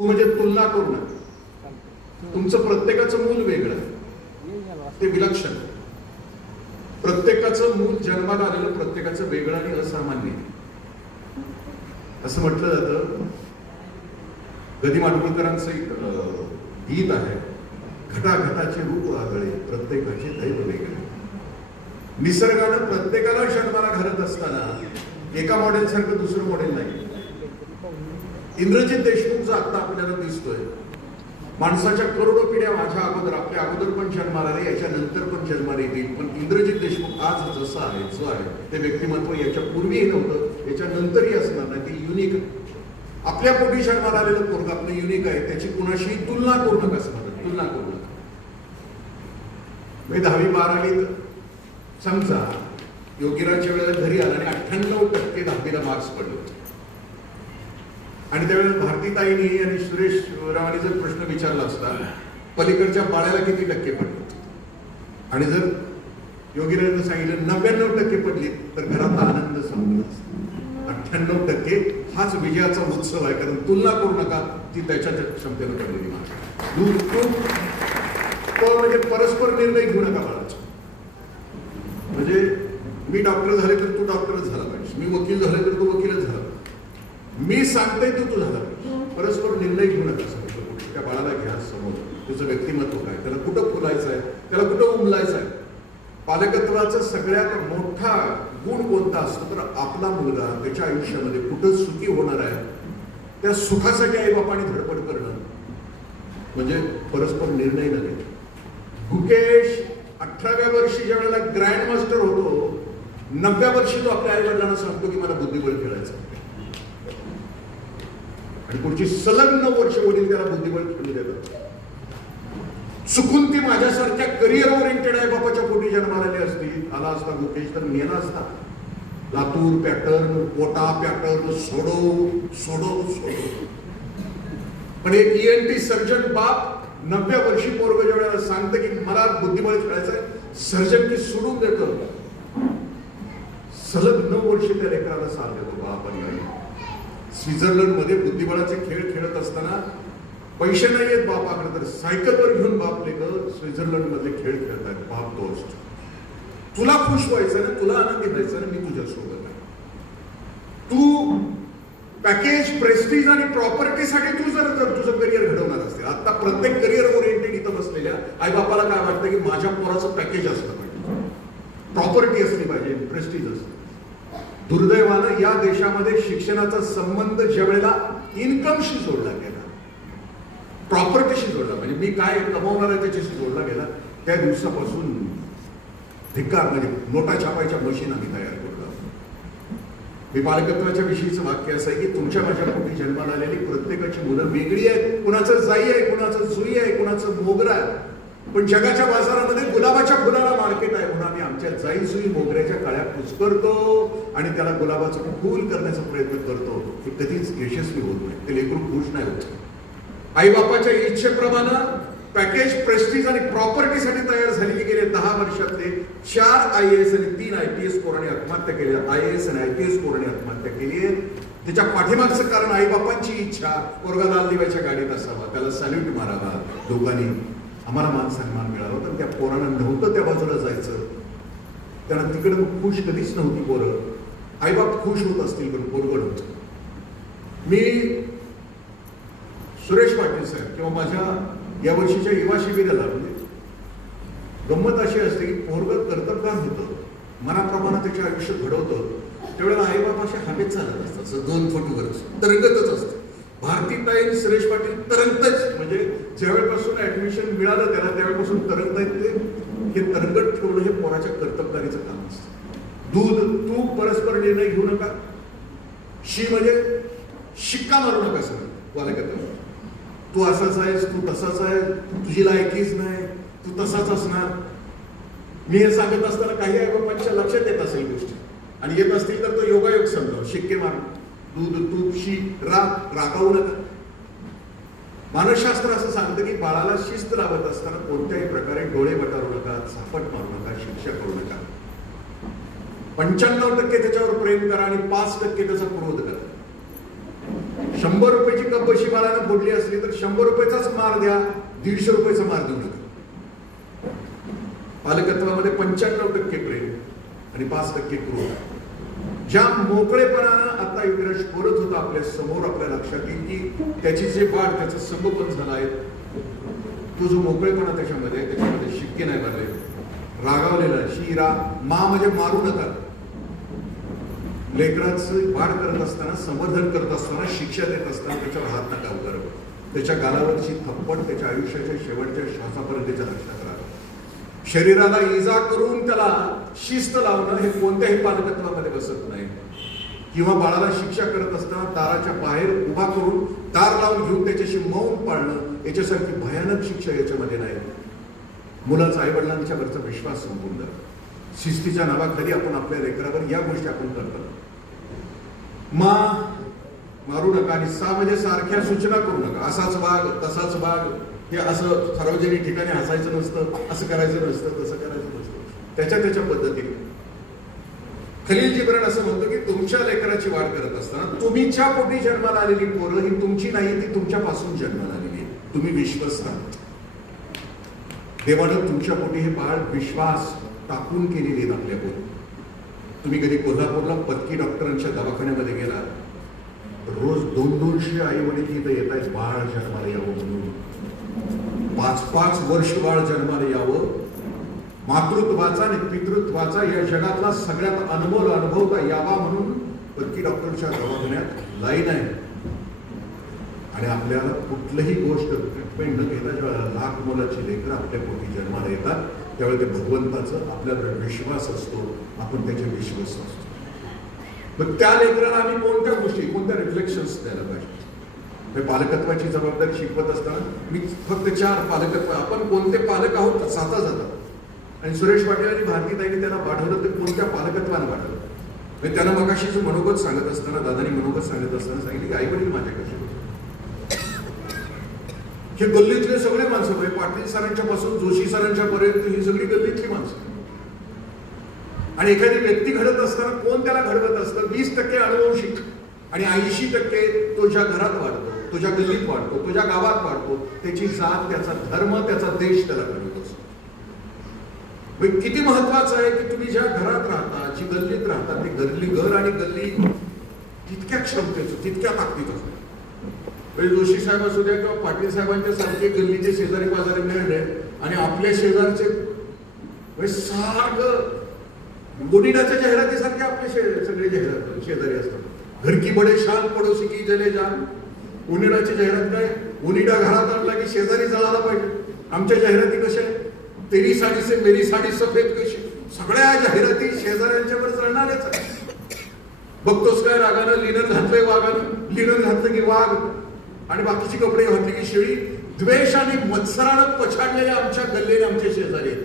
म्हणजे तुलना करू नका. तुमचं प्रत्येकाचं मूल वेगळं. ते विलक्षण. प्रत्येकाचं मूल जन्माला आलेलं प्रत्येकाचं वेगळं आणि असामान्य. असं म्हटलं जातं. गदी माडगुळकरांचं एक गीत आहे. घटाघटाचे रूप आगळे प्रत्येकाचे दैव वेगळे. निसर्गानं प्रत्येकाला जन्माला घालत असताना एका मॉडेल सारखं दुसरं मॉडेल नाही. इंद्रजित देशमुख आत्ता आपल्याला दिसतोय. माणसाच्या करोडो पिढ्या माझ्या अगोदर आपल्या अगोदर पण जन्माला आले याच्या नंतर पण जन्माला येतील. पण इंद्रजित देशमुख आज जसं आहे जो आहे. ते व्यक्तिमत्व याच्या पूर्वीही नव्हतं याच्या नंतरही असणार नाही. ते युनिक आपल्या पोटी जन्माला आलेलं पोरग आपलं युनिक आहे. त्याची कुणाशी तुलना करू नका असणार तुलना करू नका. मी दहावी बारावीत समजा योगीराजच्या वेळेला घरी आला आणि अठ्ठ्याण्णव टक्के दहावीला मार्क्स पडले होते. आणि त्यावेळेला भारतीताईंनी आणि सुरेश रावांनी जर प्रश्न विचारला असता पलीकडच्या बाळ्याला किती टक्के पडले? आणि जर योगीराजांनी सांगितलं नव्याण्णव टक्के पडले तर घरात आनंद संपला अठ्ठ्याण्णव टक्के हाच विजयाचा उत्सव आहे कारण तुलना करू नका ती त्याच्या क्षमतेनं पडलेली तो म्हणजे परस्पर निर्णय घेऊ नका बाळाचा. म्हणजे मी डॉक्टर झाले तर तू डॉक्टरच झाला पाहिजे. मी वकील झाले तर तू वकीलच झाला मी सांगते तू तू झाला परस्पर निर्णय घेऊ नका समोर त्या बाळाला घ्या समोर. तुझं व्यक्तिमत्व काय? त्याला कुठं फुलायचं आहे त्याला कुठं उमलायचं आहे पालकत्वाचा सगळ्यात मोठा गुण कोणता असतो? तर आपला मुलगा त्याच्या आयुष्यामध्ये कुठं सुखी होणार आहे? त्या सुखासाठी आई बापाने धडपड करणं. म्हणजे परस्पर निर्णय न घेणं भुकेश अठराव्या वर्षी ज्या वेळेला ग्रँड मास्टर होतो नवव्या वर्षी तो आपल्या आई वडिलांना सांगतो की मला बुद्धिबळ खेळायचं आणि पुढची सलग नऊ वर्ष वडील त्याला बुद्धिबळ खेळू देतात. चुकून ती माझ्यासारख्या करिअर ओरिएंटेड आहे बाबाच्या पोटी जन्माला आली असती. आला असता गुकेश तर मेला असता. लातूर पॅटर्न कोटा पॅटर्न सोडो सोडो सोडो. पण एक ईएनटी सर्जन बाप नवव्या वर्षी पोरग जेवढ्याला सांगतं की मला बुद्धिबळ खेळायचंय. सर्जन की सोडून देतो. सलग नऊ वर्ष त्या लेकराला साथ देतो. बाप आणि आई. स्वित्झर्लंडमध्ये बुद्धिबळाचे खेळ खेळत असताना पैसे नाही आहेत बापाकडे तर सायकलवर घेऊन बाप लेकर स्वित्झर्लंडमध्ये खेळ आहेत. बाप तो असतो तुला खुश व्हायचं ना तुला आनंदी व्हायचं ना मी तुझ्या सोबत आहे. तू पॅकेज प्रेस्टीज आणि प्रॉपर्टीसाठी तू जर जर तुझं करिअर घडवणार असते. आता प्रत्येक करिअर ओरिएंटेड इथं बसलेल्या आई बापाला काय वाटतं की माझ्या पोराचं पॅकेज असलं पाहिजे. प्रॉपर्टी असली पाहिजे प्रेस्टीज असली. दुर्दैवानं या देशामध्ये शिक्षणाचा संबंध ज्या वेळेला इन्कमशी जोडला गेला प्रॉपर्टीशी जोडला म्हणजे मी काय कमवणार आहे त्याच्याशी जोडला गेला त्या दिवसापासून धिक्कार म्हणजे नोटा छापायच्या मशीन आम्ही तयार करतो. मी बालकत्वाच्या विषयीचं वाक्य असं आहे की तुमच्या माझ्या पोटी जन्माला आलेली प्रत्येकाची मुलं वेगळी आहेत कुणाचं जाई आहे कुणाचं जुई आहे कुणाचं मोगरा आहे. पण जगाच्या बाजारामध्ये गुलाबाच्या फुलाला मार्केट आहे म्हणून आम्ही आमच्या जाईसुई मोगऱ्याच्या काळ्या कुचकरतो आणि त्याला गुलाबाचं फूल करण्याचा प्रयत्न करतो. हे कधीच यशस्वी होत नाही. ते लेकरू खुश नाही होत. आईबापाच्या इच्छेप्रमाणे पॅकेज प्रेस्टीज आणि प्रॉपर्टीसाठी तयार झालेली गेले दहा वर्षातले चार आय एस आणि तीन आय पी एस कोराने आत्महत्या केली आय एस आणि आय पी एस कोराने आत्महत्या केली. आहे त्याच्या पाठीमागचं कारण आईबापांची इच्छा पोरगा लाल दिव्याच्या गाडीत असावा त्याला सॅल्यूट मारावा दोघांनी आम्हाला मान सन्मान मिळावा कारण त्या पोरानं नव्हतं त्या बाजूला जायचं. त्यांना तिकडे खुश कधीच नव्हती पोरं. आईबाप खुश होत असतील पण पोरगड होत मी सुरेश पाटील साहेब किंवा माझ्या या वर्षीच्या युवा शिबिराला म्हणजे गंमत अशी असते की पोरग कर्तबगार होतं मनाप्रमाणे त्याचे आयुष्य घडवतं त्यावेळेला आईबाप असे हवेत चालत असतात. दोन फुटवर तरंगतच असतं भारतीताई सुरेश पाटील तरंगतच. म्हणजे ज्यावेळेपासून ऍडमिशन मिळालं त्याला त्यावेळेपासून तरंगत आहेत ते हे तरंगत ठेवणं हे पोराच्या कर्तबदारीचं काम असतं. दूध तूप परस्पर निर्णय घेऊ नका. शी म्हणजे शिक्का मारू नका सर वालकत्व तू असाच आहेस तू तसाच आहे तुझी लायकीच नाही तू तसाच असणार. मी हे सांगत असताना काही आईबापांच्या लक्षात येत असेल गोष्टी. आणि येत असतील तर तो योगायोग समजाव शिक्के मारू दूध तूप शीत राग रागावू नका. मानसशास्त्र असं सांगतं की बाळाला शिस्त लावत असताना कोणत्याही प्रकारे डोळे वटारू नका झापट मारू नका शिक्षा करू नका. पंच्याण्णव टक्के त्याच्यावर प्रेम करा आणि पाच टक्के त्याचा क्रोध करा. शंभर रुपयाची कप अशी बाळानं फोडली असली तर शंभर रुपयाचाच मार द्या दीडशे रुपयाचा मार देऊ नका. पालकत्वामध्ये पंच्याण्णव टक्के प्रेम आणि पाच टक्के क्रोध. ज्या मोकळेपणानं आता युवराज बोलत होता आपल्यासमोर आपल्या लक्षात येईल की त्याची जे वाढ त्याचं संगोपन झालं आहे. तो जो मोकळेपणा त्याच्यामध्ये आहे, त्याच्यामध्ये शिक्के नाही भरले. रागावलेला शिरा मा म्हणजे मारू नका. लेकराचं वाढ करत असताना संवर्धन करत असताना शिक्षा देत असताना त्याच्यावर हात नका उगार. त्याच्या गालावरची थप्पड त्याच्या आयुष्याच्या शेवटच्या श्वासापर्यंत त्याच्या लक्षात राहा. शरीराला इजा करून त्याला शिस्त लावणं हे कोणत्याही पालकत्वामध्ये बसत नाही. किंवा बाळाला शिक्षा करत असताना दाराच्या बाहेर उभा करून दार लावून घेऊन त्याच्याशी मौन पाळणं याच्यासारखी भयानक शिक्षा याच्यामध्ये नाही. मुलाचा आई वडिलांच्या वरचा विश्वास संपून जातो. शिस्तीच्या नावाखाली आपण आपल्या लेकरावर या गोष्टी आपण करतो. मा मारू नका आणि सा म्हणजे सारख्या सूचना करू नका. असाच वाघ तसाच वाघ हे असं सार्वजनिक ठिकाणी हसायचं नसतं असं करायचं नसतं तसं करायचं नसतं. त्याच्या त्याच्या पद्धतीने. खलील जिब्रान असं म्हणतो की तुमच्या लेकराची वाढ करत असताना तुम्हीच्या पोटी जन्माला आलेली पोरं ही तुमची नाही ती तुमच्यापासून जन्माला आलेली आहे. तुम्ही विश्वस्त देवानं तुमच्या पोटी हे बाळ विश्वास टाकून केलेले आहेत आपल्या पोटी. तुम्ही कधी कोल्हापूरला पत्की डॉक्टरांच्या दवाखान्यामध्ये गेला रोज दोन दोनशे आई वडील इथं येत आहेत बाळ जन्माला यावं म्हणून. पाच पाच वर्ष बाळ जन्माला यावं. मातृत्वाचा आणि पितृत्वाचा या जगातला सगळ्यात अनमोल अनुभवता यावा म्हणून पत्की डॉक्टरच्या दवाखान्यात लाईन आहे. आणि आपल्याला कुठलीही गोष्ट ट्रीटमेंट न घेता जेव्हा लाख मुलाची लेकरं आपल्या पोटी जन्माला येतात. त्यावेळी ते भगवंताचं आपल्यावर विश्वास असतो. आपण त्याचे विश्वास असतो. मग त्या लेकराला आम्ही कोणत्या गोष्टी कोणत्या रिफ्लेक्शन्स द्यायला पाहिजे? पालकत्वाची जबाबदारी शिकवत असताना मी फक्त चार पालकत्व आपण कोणते पालक आहोत साता जातात आणि सुरेश पाटील आणि भारतीताईने त्यांना पाठवलं तर कोणत्या पालकत्वानं पाठवलं म्हणजे त्यांना मगाशीच मनोगत सांगत असताना दादानी मनोगत सांगत असताना सांगितले की आई वडील माझ्या कसे हे गल्लीतले सगळे माणसं म्हणजे पाटील सरांच्या पासून जोशी सरांच्या पर्यंत ही सगळी गल्लीतली माणसं. आणि एखादी व्यक्ती घडत असताना कोण त्याला घडवत असतं? वीस टक्के अनुवंशिक आणि ऐंशी टक्के तो ज्या घरात वाढतो तुझ्या गल्लीत वाढतो तुझ्या गावात वाढतो त्याची जात त्याचा धर्म त्याचा देश त्याला घडवत. असतो म्हणजे किती महत्वाचं आहे की तुम्ही ज्या घरात राहता जी गल्लीत राहता ती गल्ली घर आणि गल्ली तितक्या क्षमतेचं तितक्या ताकदीचं असतं. म्हणजे जोशी साहेब असू द्या किंवा पाटील साहेबांच्या सारखे गल्लीचे शेजारी पाजारी मिळणे आणि आपल्या शेजारचे म्हणजे सारखं गुन्हेगाच्या जाहिरातीसारखे आपले शे- सगळे जाहिरात शेजारी असतात. घर की बडे शान पडोसी की जले जान. उनिडाची जाहिरात काय? उनिडा घरात आणला की शेजारी जळाला पाहिजे. आमच्या जाहिराती कशा आहे तेरी साडी से मेरी साडी सफेद कशी? सगळ्या जाहिराती शेजाऱ्यांच्यावर जळणाऱ्याच आहे बघतोस काय रागानं लिनन घातलंय वाघानं? लिनन घातलं की वाघ. आणि बाकीची कपडे घातली की शेळी. द्वेष आणि मत्सरानं पछाडलेल्या आमच्या गल्लेने आमचे शेजारी आहेत.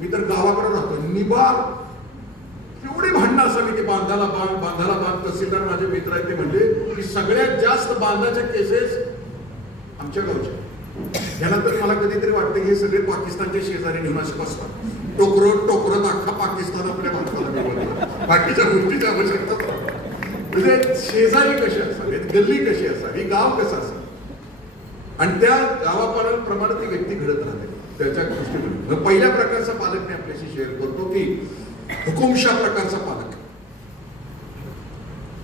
मी तर गावाकडे राहतो निबार. एवढी भांडणं असावी की बांधाला बांध बांधाला बांध तहसीलदार माझे मित्र आहेत ते म्हणजे की सगळ्यात जास्त बांधाच्या केसेस आमच्या गावच्या ह्याला तर मला कधीतरी वाटतं हे सगळे पाकिस्तानच्या शेजारी घेऊन असे बसतात. टोकरत टोकरत अख्खा पाकिस्तान आपल्या भारताला बाकीच्या गोष्टीची आवश्यकता म्हणजे शेजारी कशी असावेत? गल्ली कशी असावी? गाव कसं असावं? आणि त्या गावापालांप्रमाणे ती व्यक्ती घडत राहते. त्याच्या गोष्टी पहिल्या प्रकारचा पालक मी आपल्याशी शेअर करतो की हुकुमशाह प्रकारचा पालक.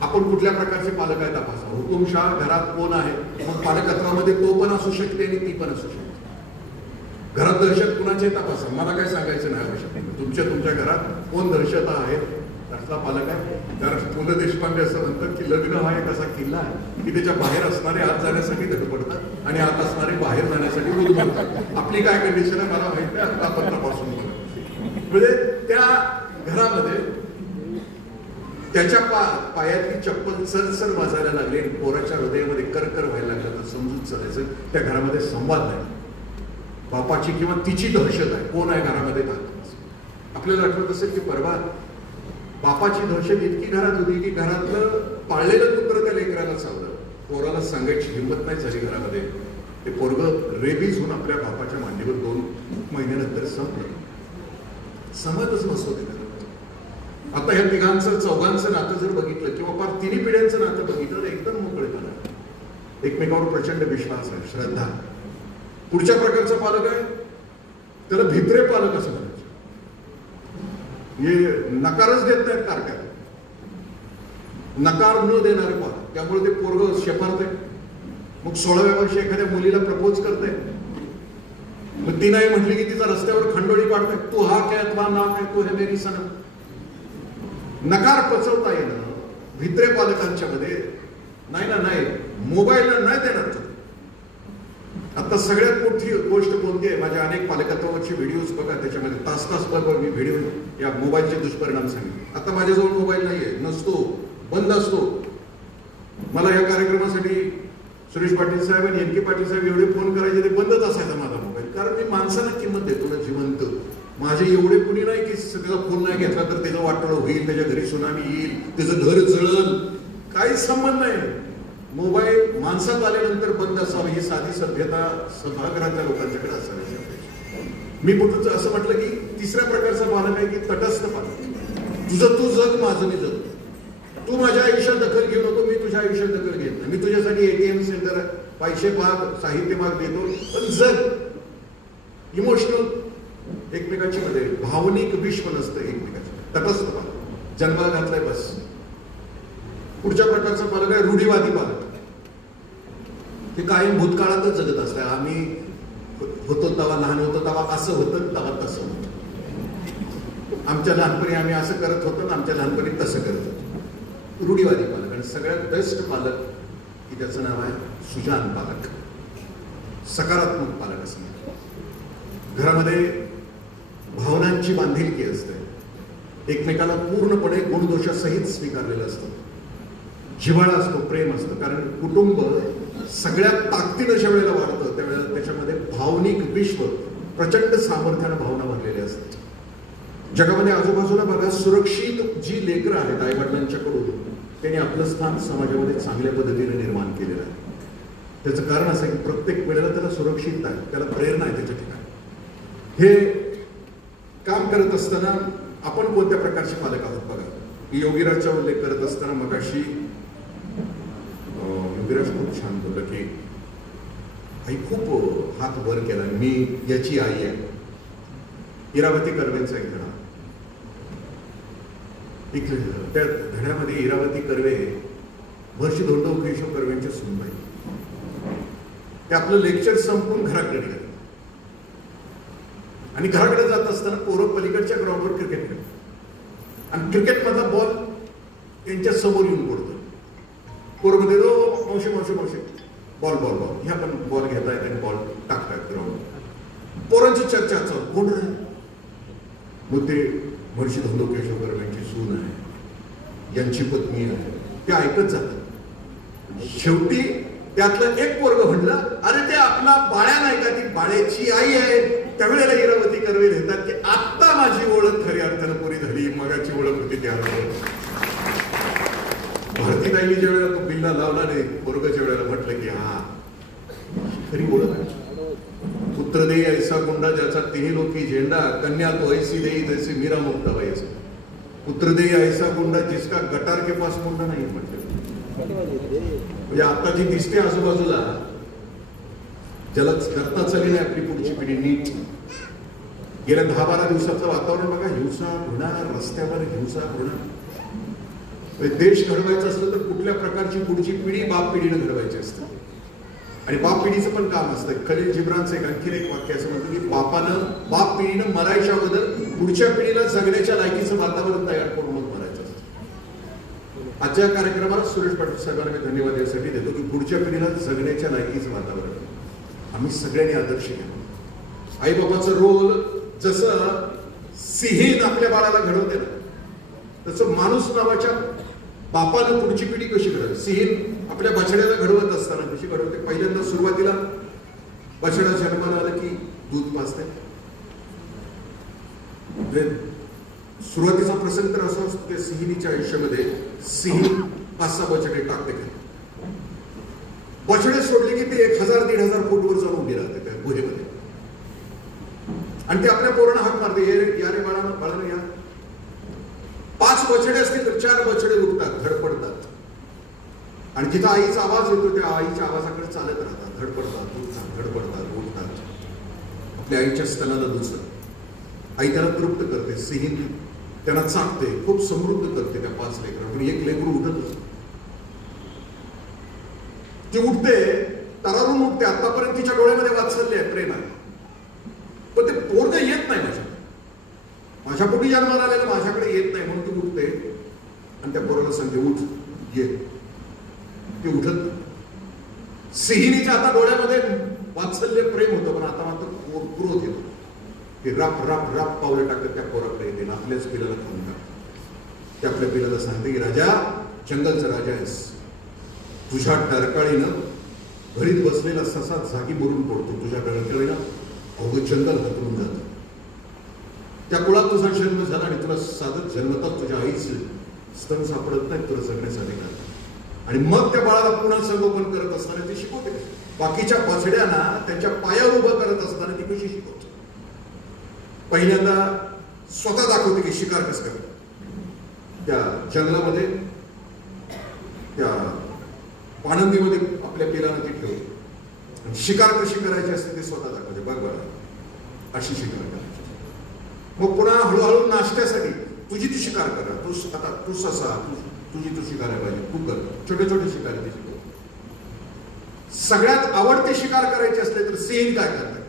आपण कुठल्या प्रकारचे पालक आहे तपासा हुकुमशाह घरात कोण आहे? मग पालकत्वामध्ये तो पण असू शकते आणि ती पण असू शकते. घरात दहशत कुणाचे तपासा? मला काय सांगायचं नाही आवश्यक तुमच्या तुमच्या घरात कोण दहशत आहे? असला पालक आहे. तर पु ल देशपांडे असं म्हणतात की लग्न हा एक असा किल्ला आहे की त्याच्या बाहेर असणारे आत जाण्यासाठी धडपडतात आणि आत असणारे बाहेर जाण्यासाठी उद्भवतात आपली काय कंडिशन आहे? मला माहिती आहे आता आपण तपासून म्हणजे त्या घरामध्ये त्याच्या पा पायातली चप्पल सरसर वाजायला लागली आणि पोराच्या हृदयामध्ये करकर व्हायला लागलं. तर समजून चालायचं त्या घरामध्ये संवाद नाही. बापाची किंवा तिची दहशत आहे. कोण आहे घरामध्ये? राहत आपल्याला आठवत असेल की परवा बापाची दहशत इतकी घरात होती की घरातलं पाळलेलं तुकडं त्या लेकराला चावलं पोराला सांगायची हिंमत नाही झाली घरामध्ये. ते पोरग रेबीज होऊन आपल्या बापाच्या मांडीवर दोन महिन्यानंतर संपलं. समजच नसतो ते घरात. आता ह्या तिघांचं चौघांचं नातं जर बघितलं किंवा फार तिन्ही पिढ्यांचं नातं बघितलं तर एकदम मोकळेपणा एकमेकावर प्रचंड विश्वास आहे श्रद्धा. पुढच्या प्रकारचा पालक आहे त्याला भित्रे पालक असं म्हणायचं. हे नकारच देत नाहीत कारक्यात नकार न देणारे पालक. त्यामुळे ते पोरग शेफारते मग सोळाव्या वर्षी एखाद्या मुलीला प्रपोज करते मग ती नाही म्हटली की तिचा रस्त्यावर खंडोळी पाडते तू हा काय तुला ना काय तू हे मेरी सण नकार पचवता येणं भित्रे पालकांच्या मध्ये नाही ना नाही. मोबाईलला नाही देणार आता सगळ्यात मोठी गोष्ट कोणती आहे? माझ्या अनेक पालकत्वावरचे व्हिडिओज बघा त्याच्यामध्ये तास तास बरोबर मी व्हिडिओ या मोबाईलचे दुष्परिणाम सांगितले. आता माझ्याजवळ मोबाईल नाहीये नसतो बंद असतो. मला या कार्यक्रमासाठी सुरेश पाटील साहेब आणि एन के पाटील साहेब एवढे फोन करायचे ते बंदच असायचा माझा मोबाईल. कारण मी माणसाला किंमत देतो ना जिवंत. माझे एवढे कुणी नाही की त्याचा फोन नाही घेतला तर त्याचं वाटोळं होईल त्याच्या घरी सुनामी येईल त्याचं घर जळल. काही संबंध नाही. मोबाईल माणसात आल्यानंतर बंद असावं ही साधी सभ्यता सभागृहाच्या लोकांच्याकडे असावी. मी कुठं असं म्हटलं की तिसऱ्या प्रकारचा पालक आहे की तटस्थ पालक तुझं तू जग माझं मी जग. तू माझ्या आयुष्यात दखल घेऊ नको मी तुझ्या आयुष्यात दखल घेत नाही. मी तुझ्यासाठी एटीएम सेंटर पैसे भाग साहित्य भाग देतो पण जग. इमोशनल एकमेकाची मध्ये भावनिक विश्व नसतं एकमेकाचं. तटस्थ पालक जन्माला घातलाय बस. पुढच्या प्रकारचं पालक आहे रूढीवादी पालक. ते कायम भूतकाळातच जगत असतात. आम्ही होतो तेव्हा लहान होतो तेव्हा असं होतं तेव्हा तसं होतं. आमच्या लहानपणी आम्ही असं करत होतो ना आमच्या लहानपणी तसं करत होतो. रूढीवादी पालक. आणि सगळ्यात बेस्ट पालक की त्याचं नाव आहे सुजान पालक. सकारात्मक पालक असं घरामध्ये भावनांची बांधिलकी असते. एकमेकाला पूर्णपणे गुणदोषासहित स्वीकारलेलं असतं. जिव्हाळा असतो प्रेम असतं कारण कुटुंब सगळ्यात ताकदीनं ज्या वेळेला वाढतं त्यावेळेला त्याच्यामध्ये भावनिक विश्व प्रचंड सामर्थ्यानं भावना भरलेल्या असतात जगामध्ये आजूबाजूला बघा सुरक्षित जी लेकरं आहेत आईवडिलांच्याकडून त्यांनी आपलं स्थान समाजामध्ये चांगल्या पद्धतीने निर्माण केलेलं आहे. त्याचं कारण असं आहे की प्रत्येक वेळेला त्याला सुरक्षित आहे त्याला प्रेरणा आहे त्याच्या ठिकाणी. हे काम करत असताना आपण कोणत्या प्रकारचे पालक आहोत बघा? मी योगीराजचा उल्लेख करत असताना मगाशी योगीराज खूप छान बोललं की आई खूप हात वर केला. मी याची आई आहे. इरावती कर्वेंचा एक धडा. एक त्या धड्यामध्ये इरावती कर्वे वर्षी धोंडो केशव कर्वेंच्या सुनबाई. ते आपलं लेक्चर संपून घराकडे गेले. आणि घराकडे जात असताना पोरं पलीकडच्या ग्राउंडवर क्रिकेट खेळतात. आणि क्रिकेटमधला बॉल यांच्या समोर येऊन पडतो पोरं मध्ये ओ मावशे मावशे. बॉल बॉल बॉल ह्या पण बॉल घेतायत आणि बॉल टाकतायत ग्राउंड पोरांची चर्चा चालू कोण आहे मग ते महर्षी धोंडो केशवकर यांची सून आहे. यांची पत्नी आहे. ते ऐकत जातात. शेवटी त्यातलं एक पोरग म्हणलं अरे ते आपला बाळ्या नाही का? ती बाळ्याची आई आहे. त्यावेळेला इरावती कर्वे लिहितात की आत्ता माझी ओळख खऱ्या अर्थानं पुरी झाली मगाची ओळख होती त्या भारतीताईंनी ज्या वेळेला तो बिल्ला लावला नाही पोरगाच्या वेळेला म्हटलं की हा खरी ओळख आहे. पुत्र दे ऐसा गुंडा ज्याचा तिन्ही लोकी झेंडा कन्या तो ऐसी देई जैसे मीरा मुक्ता असं. पुत्र दे ऐसा गुंडा जिसका गटार के पास मुंडा नाही म्हटलं. म्हणजे आता जी दिसते आजूबाजूला ज्याला करता चालली नाही आपली पुढची पिढी नीट गेल्या दहा बारा दिवसाचं वातावरण बघा हिंसा होणार रस्त्यावर हिंसा होणार. म्हणजे देश घडवायचा असलं तर कुठल्या प्रकारची पुढची पिढी बाप पिढीनं घडवायची असते. आणि बाप पिढीचं पण काम असतं. खलील जिब्रांचं एक आणखीन एक वाक्य असं म्हणतं की बापानं बाप पिढीनं मरायच्या अगोदर पुढच्या पिढीला जगण्याच्या लायकीचं वातावरण तयार करून मग मरायचं असतं. आजच्या कार्यक्रमाला सुरेश पाटील साहेबांना मी धन्यवाद यासाठी देतो की पुढच्या पिढीला जगण्याच्या लायकीचं वातावरण. आम्ही सगळ्यांनी आदर्श घेतो आई बाबाचं रोल जसं सिंहीन आपल्या बाळाला घडवते ना तसं माणूस नावाच्या बापानं पुढची पिढी कशी घडवते? सिंहीन आपल्या बछड्याला घडवत असताना कशी घडवते? पहिल्यांदा सुरुवातीला बछडा जन्माला आलं की दूध पाचते सुरुवातीचा प्रसंग तर असा असतो की सिंहिणीच्या आयुष्यामध्ये सिंहीण पाच सहा बछडे टाकते. का बछडे सोडले की ते एक हजार दीड हजार फूट वर जाऊन उभी राहते त्या गुहेमध्ये. आणि ते आपल्या पोरांना हात मारते हे रे, या रे बाळानं बाळानं या. पाच बछडे असतील तर चार बछडे उठतात धडपडतात आणि जिथं आईचा आवाज येतो त्या आईच्या आवाजाकडे चालत राहतात. धडपडतात उठतात धडपडतात उठतात आपल्या आईच्या स्तनाला दुसरं. आई त्याला तृप्त करते सिहिंद त्यांना चाकते खूप समृद्ध करते त्या पाच लेकर पण एक लेकरू उठतच ती उठते तरारून उठते. आतापर्यंत तिच्या डोळ्यामध्ये वाचलेली आहे प्रेम आहे. पण ते पोरग येत नाही माझ्या माझ्या पोटी जन्माला आलेलं माझ्याकडे येत नाही म्हणून ती उठते. आणि त्या पोराला सांगते उठ ये. ते उठत सिहिनीच्या आता डोळ्यामध्ये वात्सल्य प्रेम होतं पण आता मात्र क्रोध येतो. की राप राप राप पावले टाकत त्या पोराकडे येते आपल्याच पिलाला खाऊन टाकते. ते आपल्या पिलाला सांगते की राजा जंगलचा राजा आहेस. तुझ्या टरकाळीनं घरीत बसलेला ससा जागी मरून पडतो तुझ्या टरकाळीनं अवघं चंदन हतरून जात त्या कुळात तुझा जन्म झाला आणि तुला साधत जन्मतात तुझ्या आईच स्तन सापडत नाही तुला जगण्यासाठी का? आणि मग त्या बाळाला पुन्हा संगोपन करत असताना ती शिकवते. बाकीच्या बछड्यांना त्यांच्या पायावर उभं करत असताना ती कशी शिकवते? पहिल्यांदा स्वतः दाखवते की शिकार कस करते त्या जंगलामध्ये त्या पाणंदीमध्ये आपल्या पिलानं ती ठेवते शिकार कशी करायची असते ते स्वतः दाखवते. बघ बघा अशी शिकार करायची. मग पुन्हा हळूहळू नाश्त्यासाठी तुझी ती शिकार करा. तू आता तू ससा. तू तुझी तू शिकायला पाहिजे. तू कर. छोटे छोटे शिकार ते शिकव. सगळ्यात आवडते शिकार करायचे असले तर सिंह काय करतात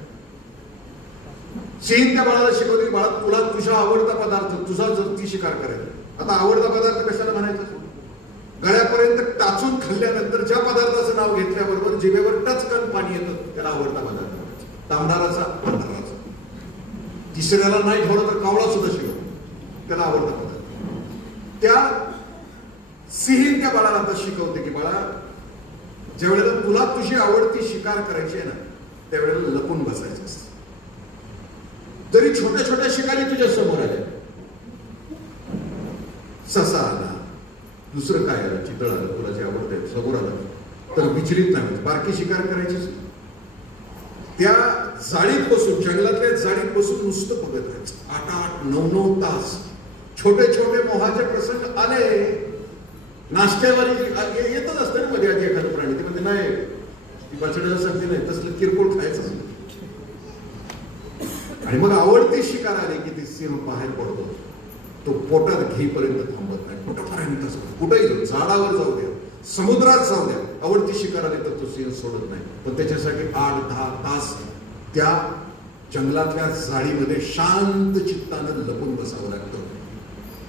सिंह त्या बाळाला शिकवते बाळा तुला तुझा आवडता पदार्थ तुझा जर ती शिकार करायचा. आता आवडता पदार्थ कशाला म्हणायचा? गळ्यापर्यंत टाचून खाल्ल्यानंतर ज्या पदार्थाचं नाव घेतल्याबरोबर जिभेवर टचकन पाणी येतं त्याला आवडता पदार्थ म्हणजे तांबडाराचा पांढराचा तिसऱ्याला नाही ठेवलं तर कावळा सुद्धा शिकव त्याला आवडता पदार्थ. त्या सिहीन त्या बाळाला आता शिकवते की बाळा ज्यावेळेला तुला तुझी आवडती शिकार करायची आहे ना त्यावेळेला लपून बसायचं असतं. जरी छोट्या छोट्या शिकारी तुझ्या समोर आल्या. ससा आला. दुसरं काय आलं चितळ आलं तुला जे आवडतंय समोर आलं. तर विचलित नाही बारकी शिकार करायचीच त्या जाळीत बसून जंगलातल्या जाळीत बसून नुसतं बघत राहायचं आठ आठ नऊ नऊ तास छोटे छोटे मोहाचे प्रसंग आले. नाश्त्यावाली येतच असतं ना मध्ये आधी एखादं प्राणी. ते म्हणजे नाही ती बछड्याला संधी नाही तसलं किरकोळ खायचं आणि मग आवडती शिकार आली की ती सिंह बाहेर पडतो. तो पोटात घेईपर्यंत थांबत नाही. पोटापर्यंत कुठेही जाऊ? झाडावर जाऊ द्या. समुद्रात जाऊ द्या. आवडती शिकार आली तर तो सिंह सोडत नाही. पण त्याच्यासाठी आठ दहा तास त्या जंगलातल्या जाळीमध्ये शांत चित्तानं लपून बसावं लागतं.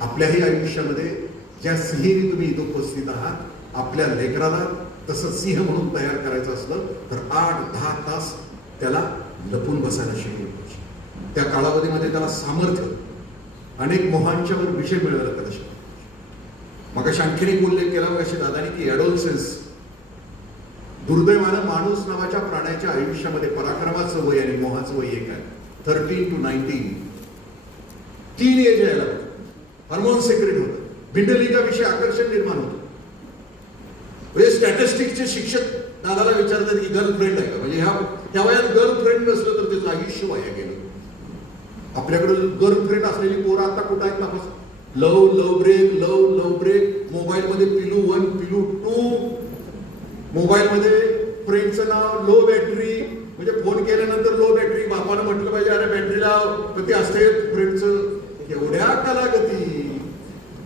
आपल्याही आयुष्यामध्ये ज्या सिंहीने तुम्ही इथं उपस्थित आहात आपल्या लेकराला तसं सिंह म्हणून तयार करायचं असलं तर आठ दहा तास त्याला लपून बसायला शिकवलं पाहिजे. त्या कालावधीमध्ये त्याला सामर्थ्य अनेक मोहांच्यावर विषय मिळाला कदाचित. मग आणखीन उल्लेख केला कशी दादानी की ॲडोल्सेन्स दुर्दैवानं माणूस नावाच्या प्राण्याच्या आयुष्यामध्ये पराक्रमाचं वय आणि मोहाचं वय एक आहे. थर्टीन टू नाईन्टीन तीन एज यायला हार्मोन सेक्रेट होतं. भिंडलीच्या विषयी आकर्षण निर्माण होतं. म्हणजे स्टॅटिस्टिक्सचे शिक्षक दादाला विचारतात की गर्लफ्रेंड आहे का? म्हणजे ह्या त्या वयात गर्लफ्रेंड नसलं तर त्याचं आयुष्य वाया गेलं. आपल्याकडे गर्लफ्रेंड असलेली पोरं आता कुठं आहेत ना love love break love love break mobile मध्ये पिलू वन पिलू टू. मोबाईल मध्ये फ्रेंडचं नाव लो बॅटरी म्हणजे फोन केल्यानंतर लो बॅटरी बापानं म्हटलं पाहिजे अरे बॅटरी लाव. पण ते असते फ्रेंडचं एवढ्या कलागती.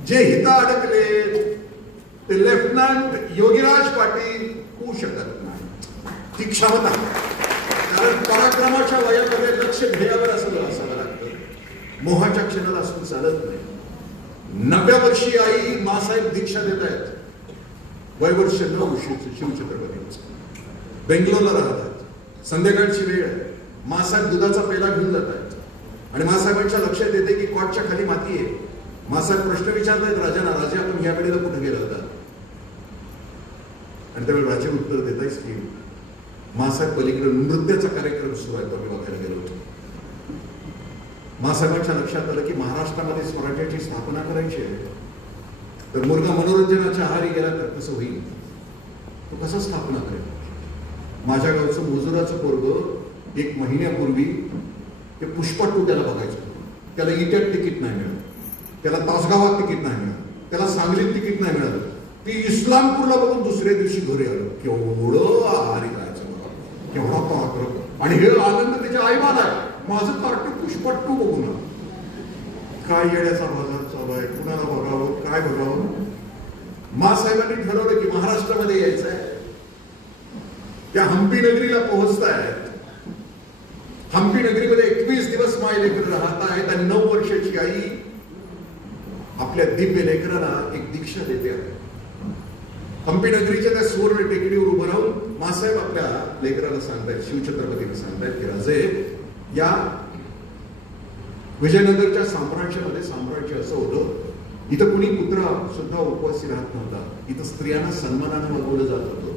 जे हित अडकले ते लेफ्टनंट योगीराज पाटील होऊ शकत नाही. ती क्षमता. कारण पराक्रमाच्या वयामध्ये लक्ष ध्येयावर असं मोहाच्या क्षणाला असून चालत नाही. नव्या वर्षी आई मासाहेब दीक्षा देत आहेत. वयवर्ष नऊ शिव शिवछत्रपती बेंगलोरला राहतात संध्याकाळची वेळ आहे. मासाहेब दुधाचा पेला घेऊन जात आहेत. आणि मासाहेबांच्या लक्षात येते की कॉटच्या खाली माती आहे. मासाहेब प्रश्न विचारतायत राजांना राजा आपण या वेळेला कुठे गेला होता? आणि त्यावेळी राजे उत्तर देत की मासाहेब पलीकडे नृत्याचा कार्यक्रम सुरू आहे तो आम्ही बघायला गेलो होतो. मासाहेबांच्या लक्षात आलं की महाराष्ट्रामध्ये स्वराज्याची स्थापना करायची आहे. तर मुलगा मनोरंजनाच्या आहारी गेला तर कसं होईल? तो कसा स्थापना करेल? माझ्या गावचं मजुराचं पोरग एक महिन्यापूर्वी ते पुष्पा टू त्याला बघायचं. त्याला इट्यात तिकीट नाही मिळालं. त्याला तासगावात तिकीट नाही मिळालं. त्याला सांगलीत तिकीट नाही मिळालं. ती इस्लामपूरला बघून दुसऱ्या दिवशी घरी आलं. केवढं आहारी जायचं केवढा पराक्रम. आणि हे आनंद त्याच्या आईबाद आहे. माझं कार्ट पुष्पट्टू बघू ना काय येण्याचा बाजार चालू आहे? कुणाला बघावं? काय बघावं? मा साहेबांनी ठरवलं की महाराष्ट्रामध्ये यायचं आहे त्या हम्पी नगरीला पोहोचतायत हम्पी नगरीमध्ये एकवीस दिवस माय लेकर राहत आहेत आणि नऊ वर्षाची आई आपल्या दिव्य लेकराला एक दीक्षा देते. हम्पी नगरीच्या त्या सुवर्ण टेकडीवर उभं राहून मासाहेब आपल्या लेकराला सांगतायत शिवछत्रपतीला सांगतायत की राजे या विजयनगरच्या साम्राज्यामध्ये साम्राज्य असं होतं. इथं कुणी पुत्र सुद्धा उपवासी राहत नव्हता. इथं स्त्रियांना सन्मानानं वागवलं जात होतं.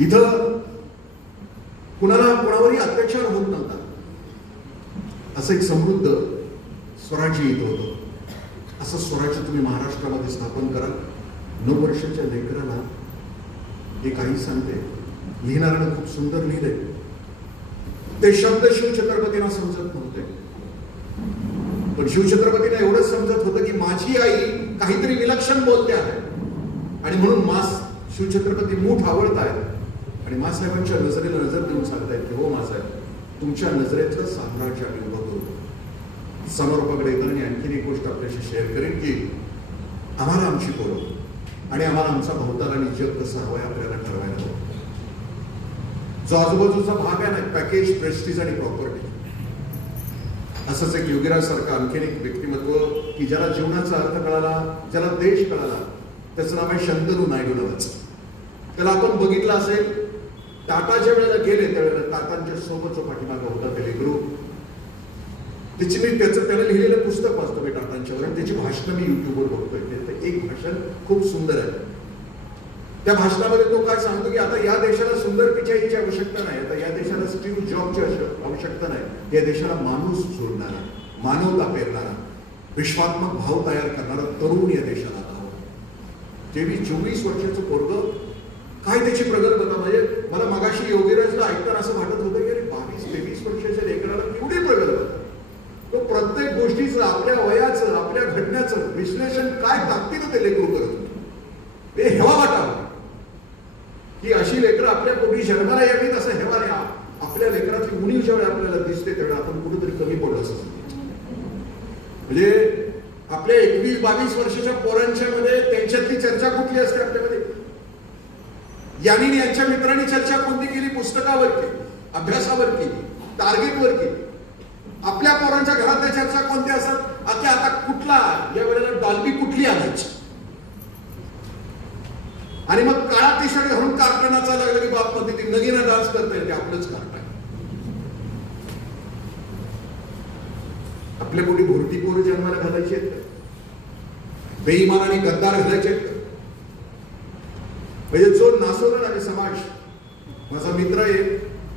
इथं कुणाला कुणावरही अत्याचार होत नव्हता. असं एक समृद्ध स्वराज्य इथं होतं. असं स्वराज्य तुम्ही महाराष्ट्रामध्ये स्थापन करा. नऊ वर्षाच्या लेकराला हे काही सांगते. लिहिणाऱ्यानं खूप सुंदर लिहिलंय. ते शब्द शिवछत्रपतींना समजत नव्हते. पण शिवछत्रपतींना एवढंच समजत होतं की माझी आई काहीतरी विलक्षण बोलते आहे. आणि म्हणून मास शिवछत्रपती मूठ आवडत आहेत. आणि मासाहेबांच्या नजरेला नजर देऊन सांगतायत की हो मासाहेब तुमच्या नजरेचं साम्राज्य आम्ही उभं करू समारोपाकडे येताना आणखीन एक गोष्ट आपल्याशी शेअर करेन की आम्हाला आमची पोरं आणि आम्हाला आमचा भोवताल आणि जग कसं हवंय आपल्याला ठरवायला हवं. जो आजूबाजूचा भाग आहे ना पॅकेज प्रेस्टीज आणि प्रॉपर्टी असंच एक योगीराज सारखं आणखीन एक व्यक्तिमत्व की ज्याला जीवनाचा अर्थ कळाला ज्याला देश कळाला त्याचं नाव आहे शंतनू नायडू नावाचं. त्याला आपण बघितलं असेल टाटा ज्या वेळेला गेले त्यावेळेला टाटांच्या सोबत जो पाठीमागं होता ते लेकरू. त्याची मी त्याचं त्याला लिहिलेलं पुस्तक वाचतो मी टाटांच्यावर आणि त्याची भाषणं मी युट्यूबवर बघतोय. एक भाषण खूप सुंदर आहे. त्या भाषणामध्ये तो काय सांगतो की आता या देशाला सुंदर पिचाईची आवश्यकता नाही आता या देशाला स्टीव्ह जॉबची आवश्यक- आवश्यकता नाही. या देशाला माणूस जोडणारा मानवता पेरणारा विश्वात्मक भाव तयार करणारा तरुण या देशाला आता हवा. तेवीस चोवीस वर्षाचं पोरग काय त्याची प्रगल्भता? म्हणजे मला मगाशी योगीराजला ऐकताना असं वाटत होतं की अरे बावीस तेवीस वर्षाच्या लेकराला केवढी प्रगल्भता तो प्रत्येक गोष्टीचं आपल्या वयाचं आपल्या घडण्याचं विश्लेषण काय ताकदीनं ते लेकरू करत होतं ते हेवा वाटावं की अशी लेकरं आपल्या पोटी जन्माला यावीत असं हेवा नाही आ- आपल्या लेकरातली उणीव ज्यावेळी आपल्याला दिसते त्यावेळी आपण कुठेतरी कमी पडलो असं समजायचं. म्हणजे आपल्या एकवीस बावीस वर्षाच्या पोरांच्या मध्ये त्यांच्यातली चर्चा कुठली असते आपल्यामध्ये? यांनी यांच्या मित्रांनी चर्चा कोणती केली? पुस्तकावर केली अभ्यासावर केली टार्गेटवर केली. आपल्या पोरांच्या घरातल्या चर्चा कोणत्या असतात? आता आता कुठला? या वेळेला डॉल्बी कुठली आणायची? आणि मग काळा टी शर्ट घालून कारखानाचा लागला की बापमध्ये ती नगीना डान्स करता ते आपलंच कार्ट आहे आपल्या पोटी भोरती पोरं जन्माला घालायची आहेत बेईमान आणि गद्दार घालायचे आहेत म्हणजे जो नासवलं आणि समाज माझा मित्र आहे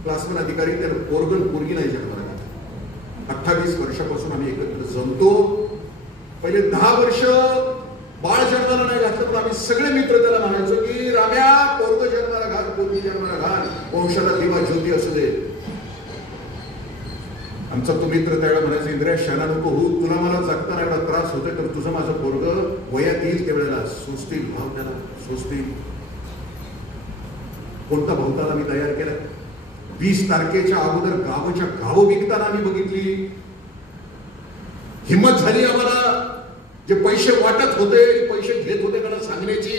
क्लासमन अधिकारी त्याला पोरगण पोरगी नाही जन्माला घातली अठ्ठावीस वर्षापासून आम्ही एकत्र जमतो. पहिले दहा वर्ष बाळ जन्माला नाही घातलं पण आम्ही सगळे मित्र त्याला म्हणायचो की राम्या पोरग जन्माला घाल पोरगी जन्माला घाल. वंशाला दिवा ज्योती असू दे. आमचा तो मित्र त्यावेळेला म्हणायचा इंद्रिया शाना नको हो तुला मला जगताना एवढा त्रास होतोय तर तुझं माझं पोरग वयात येईल त्यावेळेला सोसतील भाव त्याला. सोसतील कोणता भवताला मी तयार केला? वीस तारखेच्या अगोदर गावच्या गावं विकताना आम्ही बघितली. हिंमत झाली आम्हाला. जे पैसे वाटत होते पैसे घेत होते मला सांगण्याची.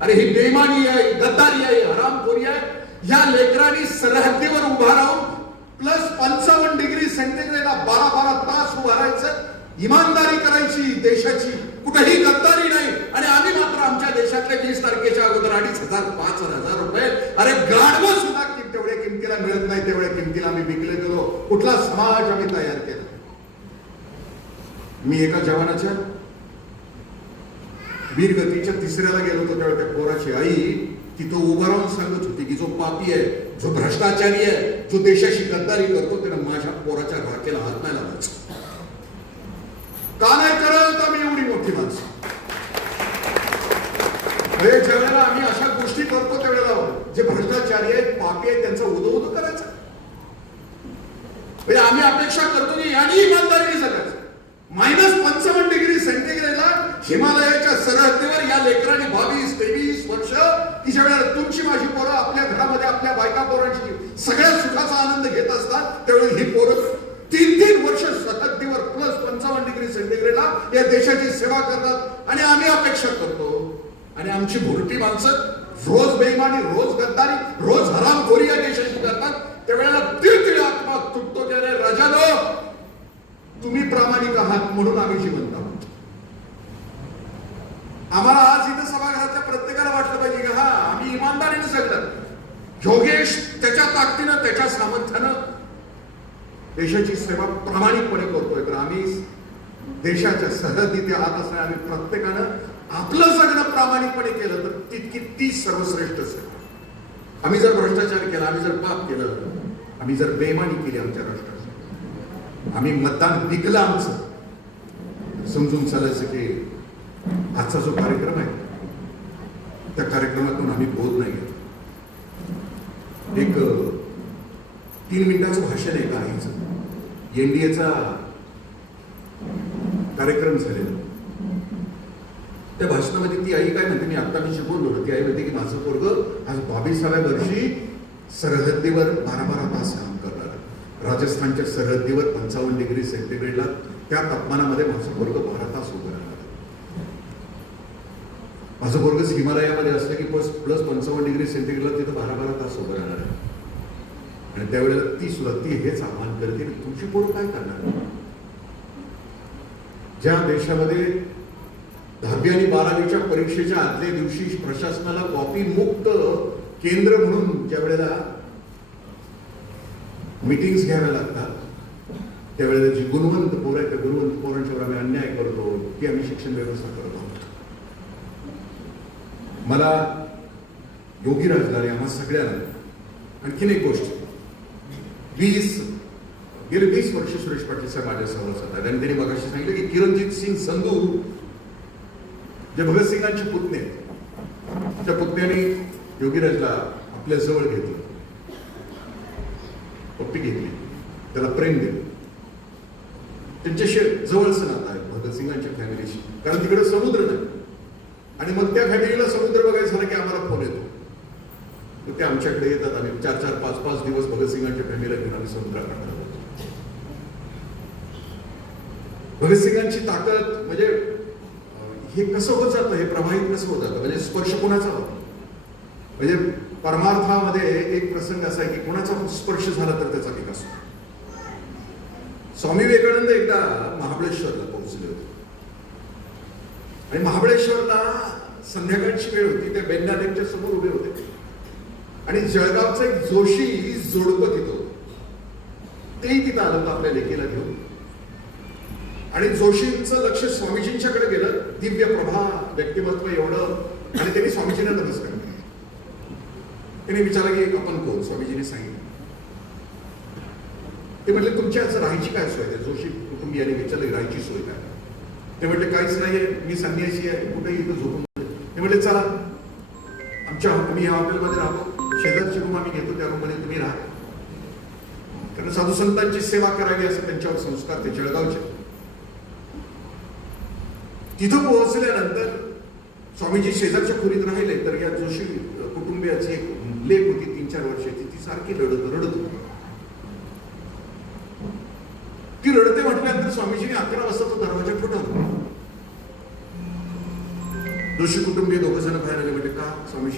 अरे ही बेमानी आहे गद्दारी आहे हरामखोरी आहे. या लेकरांनी सरहद्दीवर उभा राहून प्लस पंचावन्न डिग्री सेंटीग्रेडला बारा बारा तास उभारायचं इमानदारी करायची देशाची. कुठेही गद्दारी नाही. आणि आम्ही मात्र आमच्या देशातल्या वीस तारखेच्या अगोदर अडीच हजार पाच हजार रुपये. अरे गाढवं सुद्धा तेवढ्या किमतीला मिळत नाही. तेवढ्या किमतीला आम्ही विकले गेलो. कुठला समाज आम्ही तयार केला? मी एका जवानाच्या वीरगतीच्या तिसऱ्याला गेलो होतो त्यावेळी त्या पोराची आई तिथं उभा राहून सांगत होती की जो पापी आहे जो भ्रष्टाचारी आहे जो देशाशी गद्दारी करतो त्यानं माझ्या पोराच्या राखेला हात नाही लावायचा. का नाही करत आम्ही एवढी मोठी माणसं? हे ज्या वेळेला आम्ही अशा गोष्टी करतो त्यावेळेला जे भ्रष्टाचारी आहेत पापी आहेत त्यांचा उदो उदो करायचा. म्हणजे आम्ही अपेक्षा करतो की यांनी इमानदारीने जगायचं. मायनस पंचावन्न डिग्री सेंटीग्रेडला हिमालयाच्या सरहद्दीवर या लेकरांनी बावीस तेवीस वर्ष तिच्या वेळेला तुमची माझी पोरं आपल्या घरामध्ये आपल्या बायका पोरांची सगळ्या सुखाचा आनंद घेत असतात त्यावेळी ही पोरं तीन तीन वर्ष सरहद्दीवर प्लस पंचावन्न डिग्री सेंटीग्रेडला या देशाची सेवा करतात आणि आम्ही अपेक्षा करतो. आणि आमची भुरटी माणसं रोज बेईमानी रोज गद्दारी रोज हरामखोरी या देशाची करतात. त्यावेळेला तीळ तीळ आत्मा तुटतो त्याने रजा राजानो तुम्ही प्रामाणिक आहात म्हणून आम्ही जिवंत आहोत. आम्हाला आज इथं सभागृहातल्या प्रत्येकाला वाटलं पाहिजे की हा आम्ही इमानदारीने सगळं. योगेश त्याच्या ताकदीनं त्याच्या सामर्थ्यानं देशाची सेवा प्रामाणिकपणे करतोय. तर आम्ही देशाच्या सरहद्दीत आत असणाऱ्या आम्ही प्रत्येकानं आपलं सगळं प्रामाणिकपणे केलं तर तितकी ती सर्वश्रेष्ठ सेवा. आम्ही जर भ्रष्टाचार केला आम्ही जर पाप केलं आम्ही जर बेमानी केली आमच्या राष्ट्रात आम्ही मतदान विकलं आमचं. समजून चालायचं की आजचा जो कार्यक्रम आहे त्या कार्यक्रमातून आम्ही बोध नाही घेत. एक तीन मिनिटाचं भाषण आहे का आईचं? एनडीएचा कार्यक्रम झालेला. त्या भाषणामध्ये ती आई काय म्हणते मी आता मी बोललो ना ती आई म्हणते की माझं पोरग आज बावीसाव्या वर्षी सरहद्दीवर बारा बारा तास काम करतो राजस्थानच्या सरहद्दीवर पंचावन्न डिग्री सेंटीग्रेडला त्या तापमानामध्ये माझं वर्ग बारा तास उभं राहणार आहे. माझं पोरगच हिमालयामध्ये असलं की प्लस प्लस पंचावन्न डिग्री सेंटीग्रेडला तिथं बारा बारा तास उभं राहणार आहे आणि त्यावेळेला ती सुद्धा ती हेच आव्हान करते तुमची पोरं काय करणार ज्या देशामध्ये दहावी आणि बारावीच्या परीक्षेच्या आदल्या दिवशी प्रशासनाला कॉपी मुक्त केंद्र म्हणून ज्या वेळेला मिटिंग्स घ्याव्या लागतात. त्यावेळेला जी गुणवंत पोरं आहेत त्या गुणवंत पोरांच्यावर आम्ही अन्याय करतो की आम्ही शिक्षण व्यवस्था करत आहोत. मला योगी राजदारे आम्हा सगळ्यांना आणखीन एक गोष्ट. वीस गेले वीस वर्ष सुरेश पाटील साहेब माझ्या सहवासात आहेत आणि त्यांनी मग सांगितलं की किरणजित सिंग संधू जे भगतसिंगांचे पुतणे त्या पुतण्याने योगीराजला आपल्या जवळ घेतलं. पप्पी घेतली. त्याला प्रेम दिलं. त्यांच्याशी जवळच नातं आहे भगतसिंगांच्या फॅमिलीशी. कारण तिकडे समुद्र नाही. आणि मग त्या फॅमिलीला समुद्र बघायचं झालं की आम्हाला फोन येतो. ते आमच्याकडे येतात आम्ही चार चार पाच पाच दिवस भगतसिंगांच्या फॅमिलीला घेऊन आम्ही समुद्राकडे जातो भगतसिंगांची ताकद म्हणजे हे कसं होत जातं? हे प्रभावित कसं होत जातं? म्हणजे स्पर्श कोणाचा होतो? म्हणजे परमार्थामध्ये एक प्रसंग असा आहे की कोणाचा स्पर्श झाला तर त्याचा विकास होतो स्वामी विवेकानंद एकदा महाबळेश्वरला पोहोचले होते. आणि महाबळेश्वरला संध्याकाळची वेळ होती त्या बेन्नाडेकच्या समोर उभे होते. आणि जळगावचं एक जोशी जोडपं तिथं होतं. तेही तिथं आलं होतं आपल्या लेखीला घेऊन. आणि जोशींचं लक्ष स्वामीजींच्याकडे गेलं. दिव्य प्रभा व्यक्तिमत्व एवढं. आणि त्यांनी स्वामीजींना नमस्कार केला. त्यांनी विचारलं की आपण कोण? स्वामीजीने सांगितलं. ते म्हटले तुमच्या आज राहायची काय सोय? आहे जोशी कुटुंबियाने विचारलं राहायची सोय काय? ते म्हटले काहीच नाहीये. मी संन्यासी आहे. कुठेही इथं झोपून ते म्हटले चला. आमच्या आम्ही या हॉटेलमध्ये राहतो. शेजारची रूम आम्ही घेतो. त्या रूममध्ये तुम्ही राहा. कारण साधू संतांची सेवा करावी असं त्यांच्यावर संस्कार ते जळगावचे. तिथं पोहोचल्यानंतर स्वामीजी शेजारच्या खोलीत राहिले. तर या जोशी कुटुंबियाची एक लेख होती तीन चार वर्षाची? ती सारखी रडत रडत होती. ती रडते म्हटल्यानंतर स्वामीजी अकरा वाजता तो दरवाजा फुटवला. जोशी कुटुंबीय दोघ जण बाहेर आले म्हणजे का? स्वामीजी